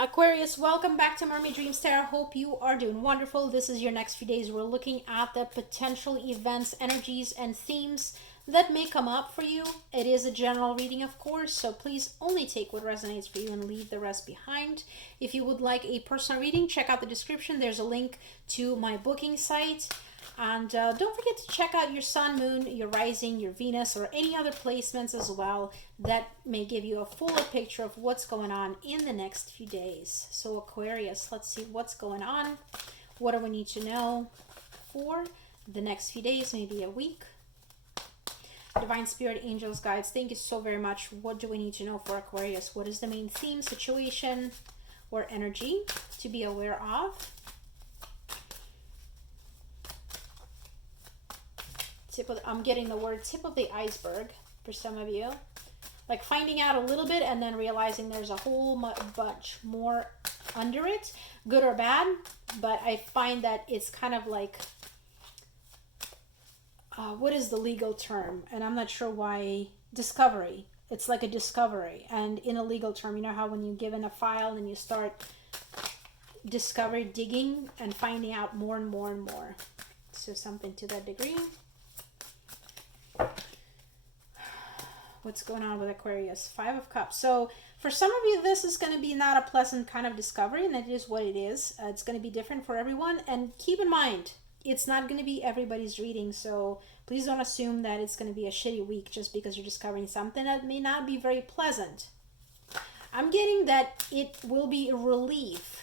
Aquarius, welcome back to Mermaid Dreams Tarot. Hope you are doing wonderful. This is your next few days. We're looking at the potential events, energies, and themes that may come up for you. It is a general reading, of course, so please only take what resonates for you and leave the rest behind. If you would like a personal reading, check out the description. There's a link to my booking site. And don't forget to check out your sun, moon, your rising, your Venus, or any other placements as well that may give you a fuller picture of what's going on in the next few days. So Aquarius, let's see what's going on. What do we need to know for the next few days, maybe a week? Divine Spirit, Angels, Guides, thank you so very much. What do we need to know for Aquarius? What is the main theme, situation, or energy to be aware of? I'm getting the word tip of the iceberg for some of you. Like finding out a little bit and then realizing there's a whole bunch more under it, good or bad. But I find that it's kind of like, what is the legal term? And I'm not sure why. Discovery. It's like a discovery. And in a legal term, you know how when you give in a file and you start discovery digging and finding out more and more and more. So something to that degree. What's going on with Aquarius? Five of Cups. So for some of you, this is going to be not a pleasant kind of discovery, and it is what it is. It's going to be different for everyone. And keep in mind, it's not going to be everybody's reading. So please don't assume that it's going to be a shitty week just because you're discovering something that may not be very pleasant. I'm getting that it will be a relief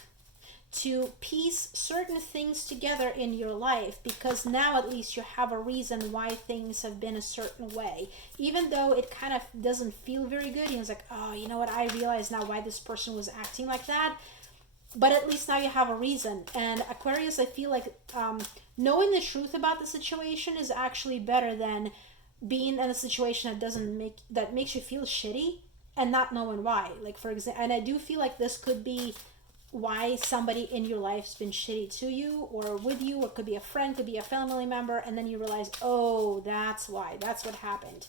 to piece certain things together in your life, because now at least you have a reason why things have been a certain way, even though it kind of doesn't feel very good. He was like, oh, you know what, I realize now why this person was acting like that, but at least now you have a reason. And Aquarius, I feel like knowing the truth about the situation is actually better than being in a situation that makes you feel shitty and not knowing why. Like, for example, and I do feel like this could be why somebody in your life's been shitty to you or with you, or it could be a friend, could be a family member, and then you realize, oh, that's why, that's what happened.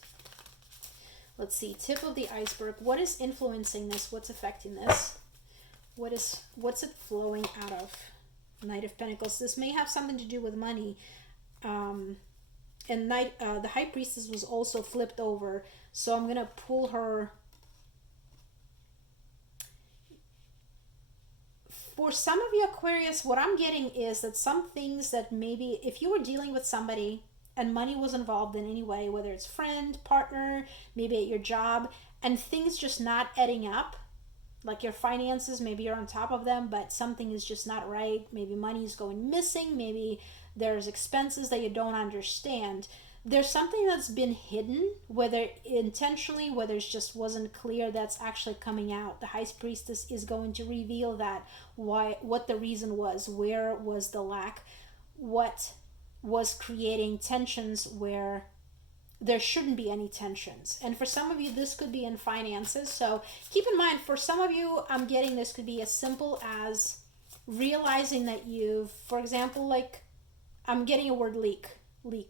Let's see, tip of the iceberg. What is influencing this? What's affecting this? What's it flowing out of? Knight of Pentacles. This may have something to do with money. And the High Priestess was also flipped over, so I'm gonna pull her. For some of you Aquarius, what I'm getting is that some things that maybe if you were dealing with somebody and money was involved in any way, whether it's friend, partner, maybe at your job, and things just not adding up, like your finances, maybe you're on top of them, but something is just not right. Maybe money is going missing. Maybe there's expenses that you don't understand. There's something that's been hidden, whether intentionally, whether it just wasn't clear, that's actually coming out. The High Priestess is going to reveal that, what the reason was, where was the lack, what was creating tensions where there shouldn't be any tensions. And for some of you, this could be in finances. So keep in mind, for some of you, I'm getting this could be as simple as realizing that you've, for example, like I'm getting a word leak,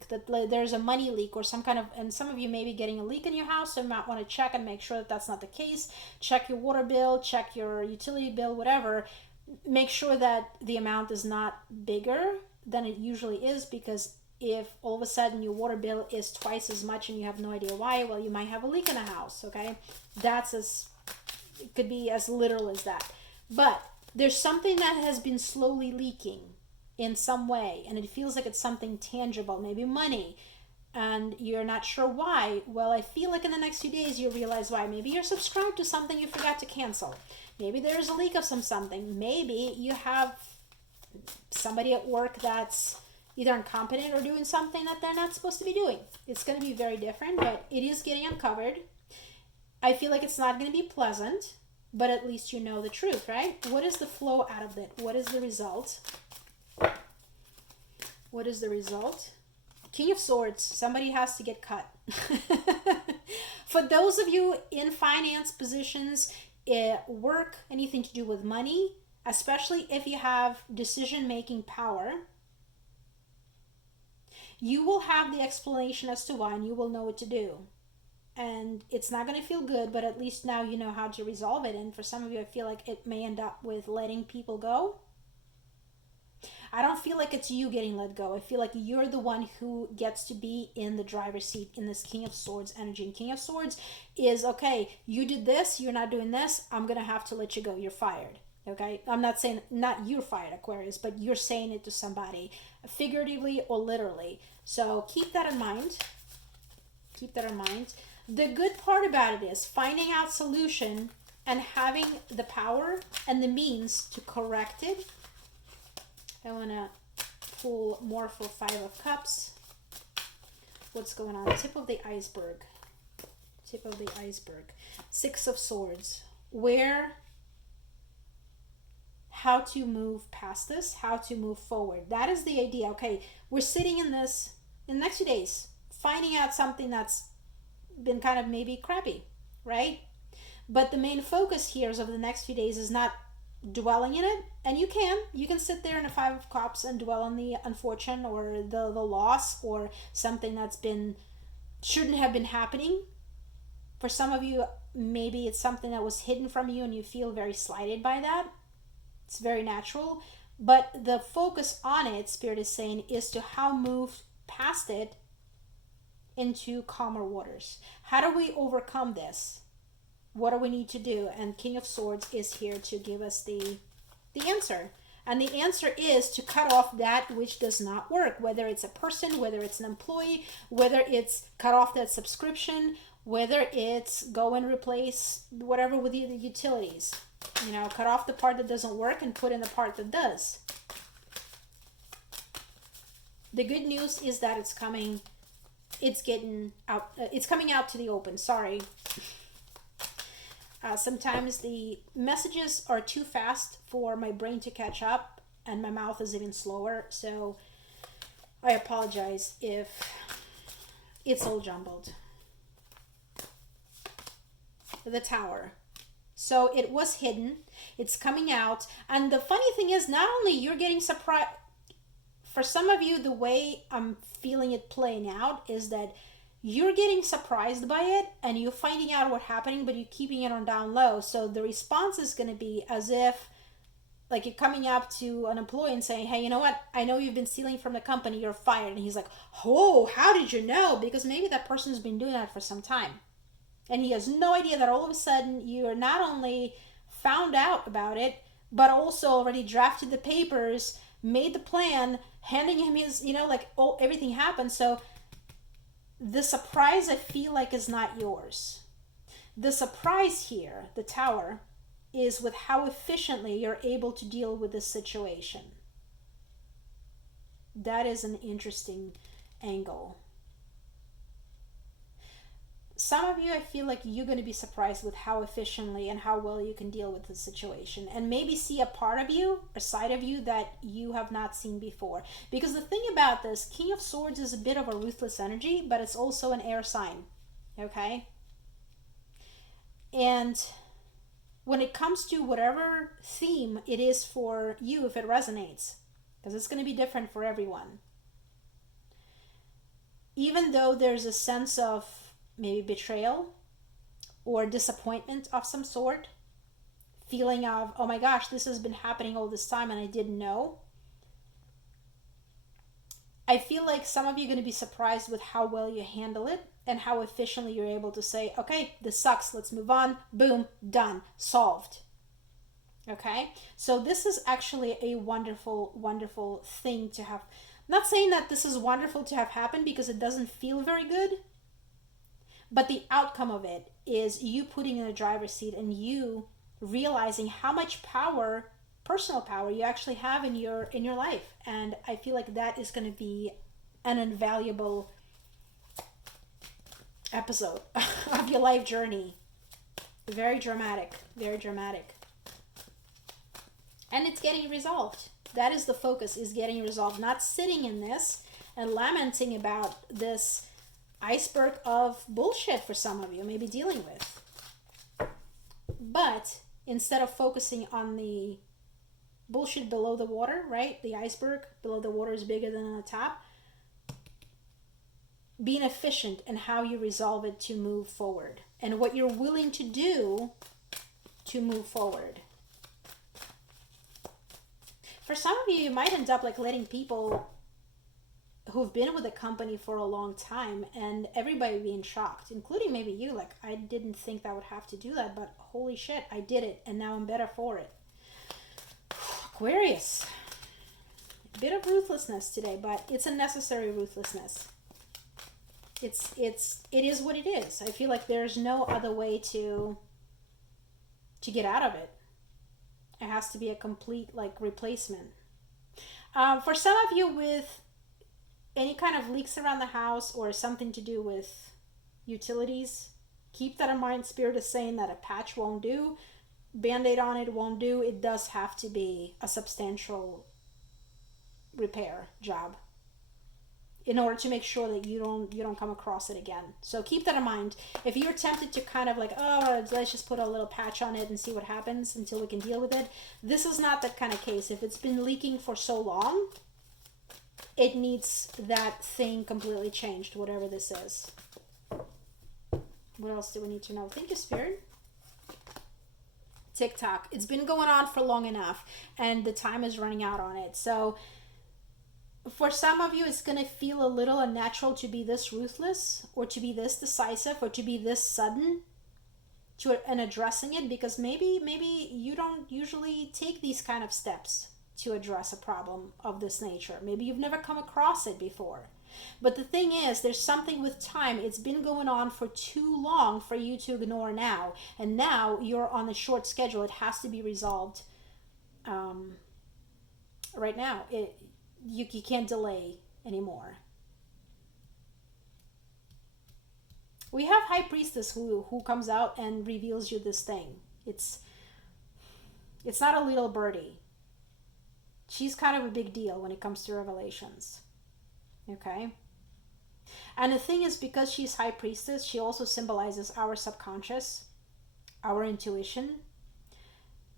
that there's a money leak or some kind of, and some of you may be getting a leak in your house, so you might want to check and make sure that that's not the case. Check your water bill, check your utility bill, whatever. Make sure that the amount is not bigger than it usually is, because if all of a sudden your water bill is twice as much and you have no idea why, well, you might have a leak in the house. Okay, it could be as literal as that. But there's something that has been slowly leaking in some way, and it feels like it's something tangible, maybe money, and you're not sure why. Well, I feel like in the next few days you'll realize why. Maybe you're subscribed to something you forgot to cancel. Maybe there's a leak of something. Maybe you have somebody at work that's either incompetent or doing something that they're not supposed to be doing. It's going to be very different, but it is getting uncovered. I feel like it's not going to be pleasant, but at least you know the truth, right? What is the flow out of it? What is the result? What is the result? King of Swords. Somebody has to get cut. For those of you in finance positions, work, anything to do with money, especially if you have decision-making power, you will have the explanation as to why, and you will know what to do. and it's not going to feel good, but at least now you know how to resolve it. And for some of you, I feel like it may end up with letting people go. I don't feel like it's you getting let go. I feel like you're the one who gets to be in the driver's seat in this King of Swords energy. And King of Swords is, okay, you did this, you're not doing this, I'm going to have to let you go. You're fired. Okay? I'm not saying, not you're fired, Aquarius, but you're saying it to somebody, figuratively or literally. So keep that in mind. Keep that in mind. The good part about it is finding out solution and having the power and the means to correct it. I want to pull more for Five of Cups. What's going on? Tip of the iceberg. Tip of the iceberg. Six of Swords. How to move past this, how to move forward. That is the idea. Okay, we're sitting in this in the next few days, finding out something that's been kind of maybe crappy, right? But the main focus here is over the next few days is not dwelling in it. And you can sit there in a Five of Cups and dwell on the unfortunate or the loss or something that's been shouldn't have been happening. For some of you, maybe it's something that was hidden from you and you feel very slighted by that. It's very natural. But the focus on it, Spirit is saying, is to how move past it into calmer waters. How do we overcome this? What do we need to do? And King of Swords is here to give us the answer. And the answer is to cut off that which does not work, whether it's a person, whether it's an employee, whether it's cut off that subscription, whether it's go and replace whatever with the utilities. You know, cut off the part that doesn't work and put in the part that does. The good news is that it's coming. It's getting out. It's coming out to the open. Sorry. Sometimes the messages are too fast for my brain to catch up, and my mouth is even slower. So I apologize if it's all jumbled. The Tower. So it was hidden. It's coming out. And the funny thing is, not only you're getting surprised, for some of you, the way I'm feeling it playing out is that you're getting surprised by it and you're finding out what's happening, but you're keeping it on down low. So the response is going to be as if, like, you're coming up to an employee and saying, hey, you know what? I know you've been stealing from the company. You're fired. And he's like, oh, how did you know? Because maybe that person's been doing that for some time. And he has no idea that all of a sudden you're not only found out about it, but also already drafted the papers, made the plan, handing him his, everything happened. So the surprise, I feel like, is not yours. The surprise here, the Tower, is with how efficiently you're able to deal with this situation. That is an interesting angle. Some of you, I feel like you're going to be surprised with how efficiently and how well you can deal with the situation, and maybe see a part of you, a side of you that you have not seen before. Because the thing about this, King of Swords is a bit of a ruthless energy, but it's also an air sign, okay? And when it comes to whatever theme it is for you, if it resonates, because it's going to be different for everyone. Even though there's a sense of maybe betrayal or disappointment of some sort, feeling of, oh my gosh, this has been happening all this time and I didn't know. I feel like some of you are going to be surprised with how well you handle it and how efficiently you're able to say, okay, this sucks, let's move on, boom, done, solved. Okay, so this is actually a wonderful, wonderful thing to have. I'm not saying that this is wonderful to have happened because it doesn't feel very good. But the outcome of it is you putting in a driver's seat and you realizing how much power, personal power, you actually have in your life. And I feel like that is going to be an invaluable episode of your life journey. Very dramatic, very dramatic. And it's getting resolved. That is the focus, is getting resolved. Not sitting in this and lamenting about this iceberg of bullshit for some of you maybe dealing with. But instead of focusing on the bullshit below the water, right? The iceberg below the water is bigger than on the top. being efficient in how you resolve it to move forward, and what you're willing to do to move forward. For some of you, you might end up like letting people who've been with the company for a long time and everybody being shocked, including maybe you, like, I didn't think that I would have to do that, but holy shit, I did it, and now I'm better for it. Aquarius, a bit of ruthlessness today, but it's a necessary ruthlessness. It is what it is. I feel like there's no other way to get out of it. It has to be a complete like replacement. For some of you with any kind of leaks around the house or something to do with utilities, keep that in mind. Spirit is saying that a patch won't do, band-aid on it won't do. It does have to be a substantial repair job in order to make sure that you don't come across it again. So keep that in mind. If you're tempted to kind of like, oh, let's just put a little patch on it and see what happens until we can deal with it, this is not that kind of case. If it's been leaking for so long, it needs that thing completely changed, whatever this is. What else do we need to know? Thank you, Spirit. TikTok. It's been going on for long enough, and the time is running out on it. So for some of you, it's going to feel a little unnatural to be this ruthless or to be this decisive or to be this sudden and addressing it, because maybe you don't usually take these kind of steps to address a problem of this nature. Maybe you've never come across it before. But the thing is, there's something with time. It's been going on for too long for you to ignore now. And now you're on a short schedule. It has to be resolved right now. You can't delay anymore. We have High Priestess who comes out and reveals you this thing. It's not a little birdie. She's kind of a big deal when it comes to revelations. Okay? And the thing is, because she's High Priestess, she also symbolizes our subconscious, our intuition.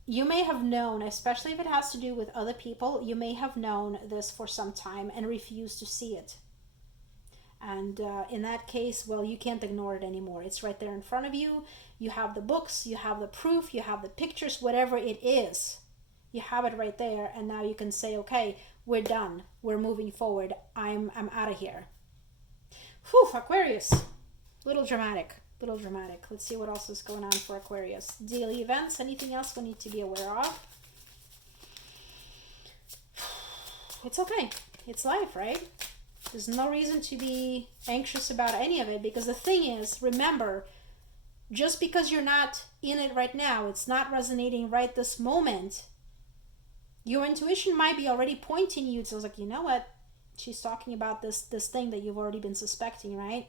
You may have known, especially if it has to do with other people, you may have known this for some time and refused to see it. And in that case, well, you can't ignore it anymore. It's right there in front of you. You have the books, you have the proof, you have the pictures, whatever it is. You have it right there, and now you can say, okay, we're done. We're moving forward. I'm out of here. Whew, Aquarius. Little dramatic. Let's see what else is going on for Aquarius. Daily events, anything else we need to be aware of? It's okay. It's life, right? There's no reason to be anxious about any of it, because the thing is, remember, just because you're not in it right now, it's not resonating right this moment, your intuition might be already pointing you to, like, you know what? She's talking about this thing that you've already been suspecting, right?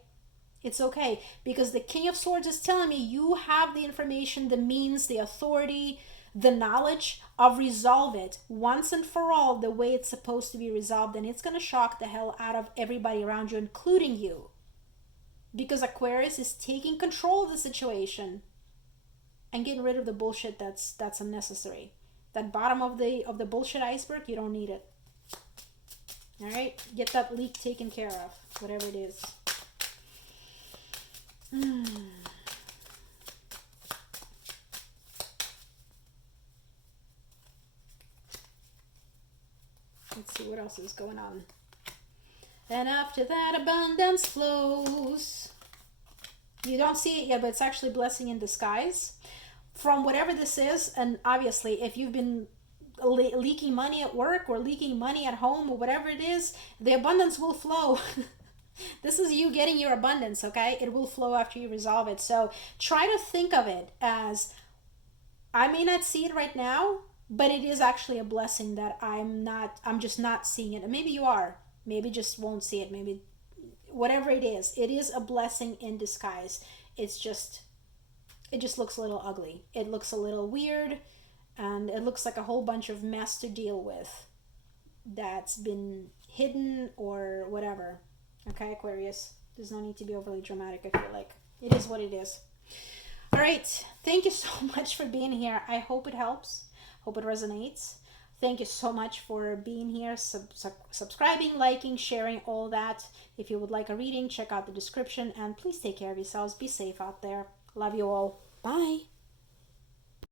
It's okay, because the King of Swords is telling me you have the information, the means, the authority, the knowledge of resolve it once and for all the way it's supposed to be resolved, and it's going to shock the hell out of everybody around you, including you. Because Aquarius is taking control of the situation and getting rid of the bullshit that's unnecessary. That bottom of the bullshit iceberg, you don't need it. All right? Get that leak taken care of, whatever it is. Let's see what else is going on. And after that, abundance flows. You don't see it yet, but it's actually blessing in disguise. From whatever this is, and obviously, if you've been leaking money at work or leaking money at home or whatever it is, the abundance will flow. This is you getting your abundance, okay? It will flow after you resolve it. So try to think of it as, I may not see it right now, but it is actually a blessing that I'm just not seeing it. And maybe you are. Maybe just won't see it. Maybe whatever it is a blessing in disguise. It just looks a little ugly. It looks a little weird, and it looks like a whole bunch of mess to deal with that's been hidden or whatever. Okay, Aquarius? There's no need to be overly dramatic, I feel like. It is what it is. All right. Thank you so much for being here. I hope it helps. Hope it resonates. Thank you so much for being here, subscribing, liking, sharing, all that. If you would like a reading, check out the description, and please take care of yourselves. Be safe out there. Love you all. Bye.